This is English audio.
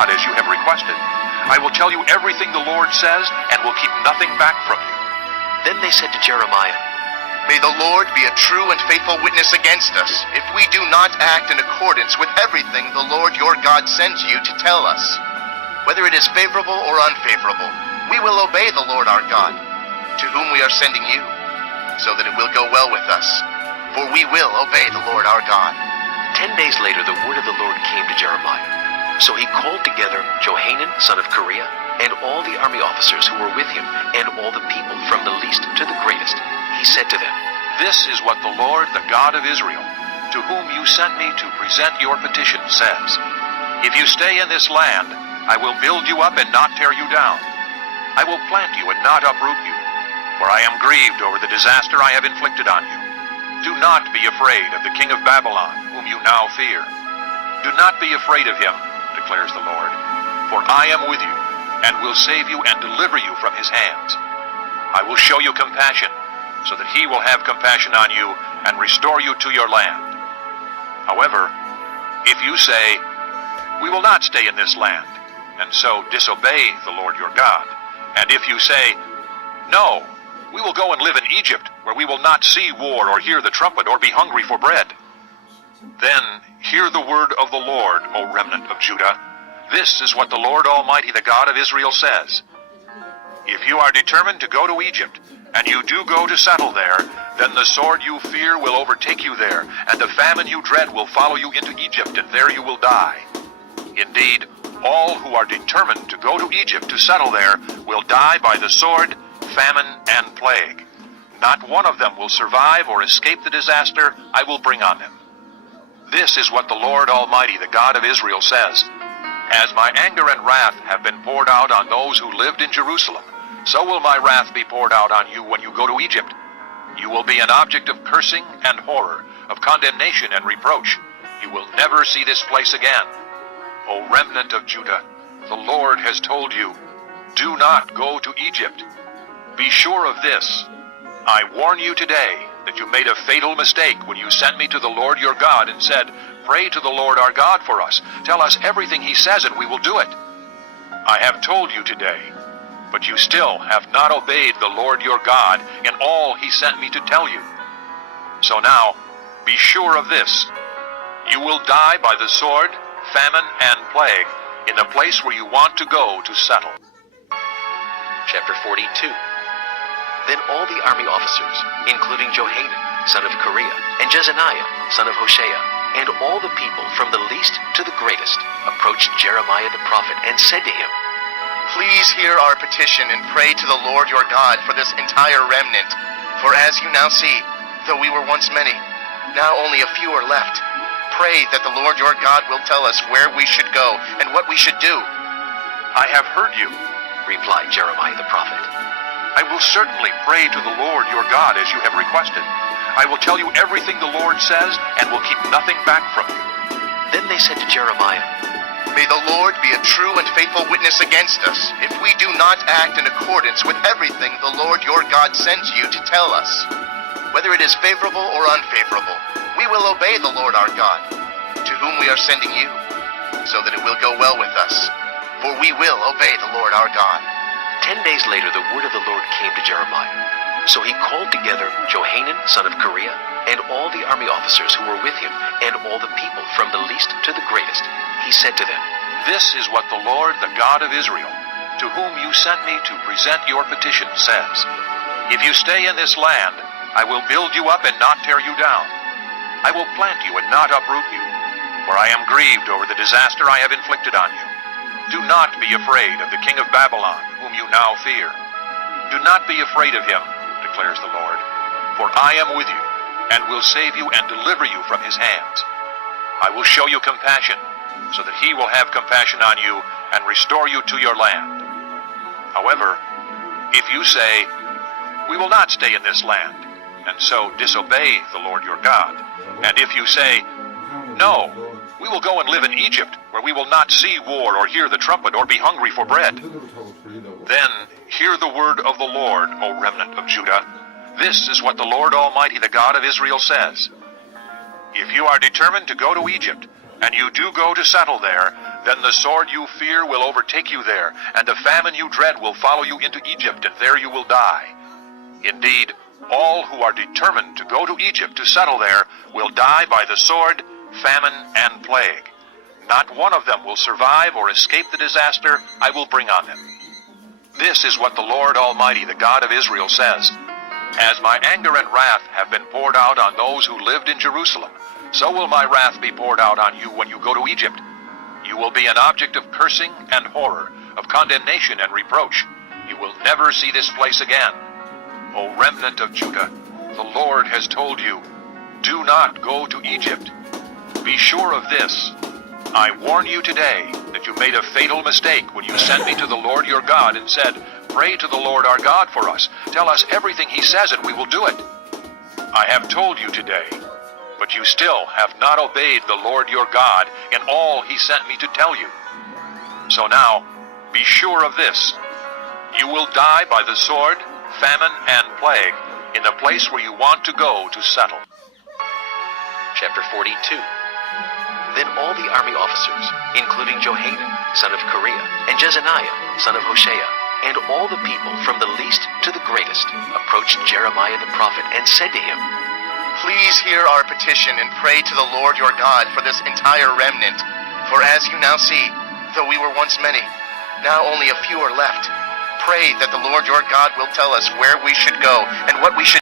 as you have requested. I will tell you everything the Lord says, and will keep nothing back from you. Then they said to Jeremiah, May the Lord be a true and faithful witness against us, if we do not act in accordance with everything the Lord your God sends you to tell us. Whether it is favorable or unfavorable, we will obey the Lord our God, to whom we are sending you, so that it will go well with us, for we will obey the Lord our God. 10 days later the word of the Lord came to Jeremiah. So he called together Johanan, son of Kareah, and all the army officers who were with him, and all the people from the least to the greatest. He said to them, This is what the Lord, the God of Israel, to whom you sent me to present your petition, says. If you stay in this land, I will build you up and not tear you down. I will plant you and not uproot you, for I am grieved over the disaster I have inflicted on you. Do not be afraid of the king of Babylon, whom you now fear. Do not be afraid of him, declares the Lord, for I am with you, and will save you and deliver you from his hands. I will show you compassion, so that he will have compassion on you and restore you to your land. However, if you say, We will not stay in this land, and so disobey the Lord your God, and if you say, No, we will go and live in Egypt, where we will not see war or hear the trumpet or be hungry for bread, then hear the word of the Lord, O remnant of Judah. This is what the Lord Almighty, the God of Israel, says. If you are determined to go to Egypt, and you do go to settle there, then the sword you fear will overtake you there, and the famine you dread will follow you into Egypt, and there you will die. Indeed, all who are determined to go to Egypt to settle there will die by the sword, famine, and plague. Not one of them will survive or escape the disaster I will bring on them. This is what the Lord Almighty, the God of Israel, says. As my anger and wrath have been poured out on those who lived in Jerusalem, so will my wrath be poured out on you when you go to Egypt. You will be an object of cursing and horror, of condemnation and reproach. You will never see this place again. O remnant of Judah, the Lord has told you, do not go to Egypt. Be sure of this. I warn you today that you made a fatal mistake when you sent me to the Lord your God and said, Pray to the Lord our God for us. Tell us everything he says and we will do it. I have told you today, but you still have not obeyed the Lord your God in all he sent me to tell you. So now, be sure of this. You will die by the sword, famine, and plague in the place where you want to go to settle. Chapter 42. Then all the army officers, including Johanan, son of Kareah, and Jezaniah, son of Hoshea, and all the people from the least to the greatest, approached Jeremiah the prophet and said to him, Please hear our petition and pray to the Lord your God for this entire remnant. For as you now see, though we were once many, now only a few are left. Pray that the Lord your God will tell us where we should go and what we should do. I have heard you, replied Jeremiah the prophet. I will certainly pray to the Lord your God as you have requested. I will tell you everything the Lord says and will keep nothing back from you. Then they said to Jeremiah, May the Lord be a true and faithful witness against us, if we do not act in accordance with everything the Lord your God sends you to tell us. Whether it is favorable or unfavorable, we will obey the Lord our God, to whom we are sending you, so that it will go well with us, for we will obey the Lord our God. 10 days later the word of the Lord came to Jeremiah. So he called together Johanan, son of Kareah, and all the army officers who were with him, and all the people from the least to the greatest. He said to them, This is what the Lord, the God of Israel, to whom you sent me to present your petition, says. If you stay in this land, I will build you up and not tear you down. I will plant you and not uproot you, for I am grieved over the disaster I have inflicted on you. Do not be afraid of the king of Babylon, whom you now fear. Do not be afraid of him, declares the Lord, for I am with you, and will save you and deliver you from his hands. I will show you compassion, so that he will have compassion on you and restore you to your land. However, if you say, We will not stay in this land, and so disobey the Lord your God, and if you say, No, we will go and live in Egypt, where we will not see war or hear the trumpet or be hungry for bread, then hear the word of the Lord, O remnant of Judah. This is what the Lord Almighty, the God of Israel, says. If you are determined to go to Egypt, and you do go to settle there, Then the sword you fear will overtake you there, and the famine you dread will follow you into Egypt, and there you will die. Indeed, all who are determined to go to Egypt to settle there will die by the sword, famine, and plague. Not one of them will survive or escape the disaster I will bring on them. This is what the Lord Almighty, the God of Israel, says. As my anger and wrath have been poured out on those who lived in Jerusalem, so will my wrath be poured out on you when you go to Egypt. You will be an object of cursing and horror, of condemnation and reproach. You will never see this place again. O remnant of Judah, the Lord has told you, do not go to Egypt. Be sure of this. I warn you today that you made a fatal mistake when you sent me to the Lord your God and said, pray to the Lord our God for us. Tell us everything he says and we will do it. I have told you today, but you still have not obeyed the Lord your God in all he sent me to tell you. So now, be sure of this. You will die by the sword, famine, and plague in the place where you want to go to settle. Chapter 42. Then all the army officers, including Johanan, son of Kareah, and Jezaniah, son of Hoshea, and all the people from the least to the greatest, approached Jeremiah the prophet and said to him, Please hear our petition and pray to the Lord your God for this entire remnant. For as you now see, though we were once many, now only a few are left. Pray that the Lord your God will tell us where we should go and what we should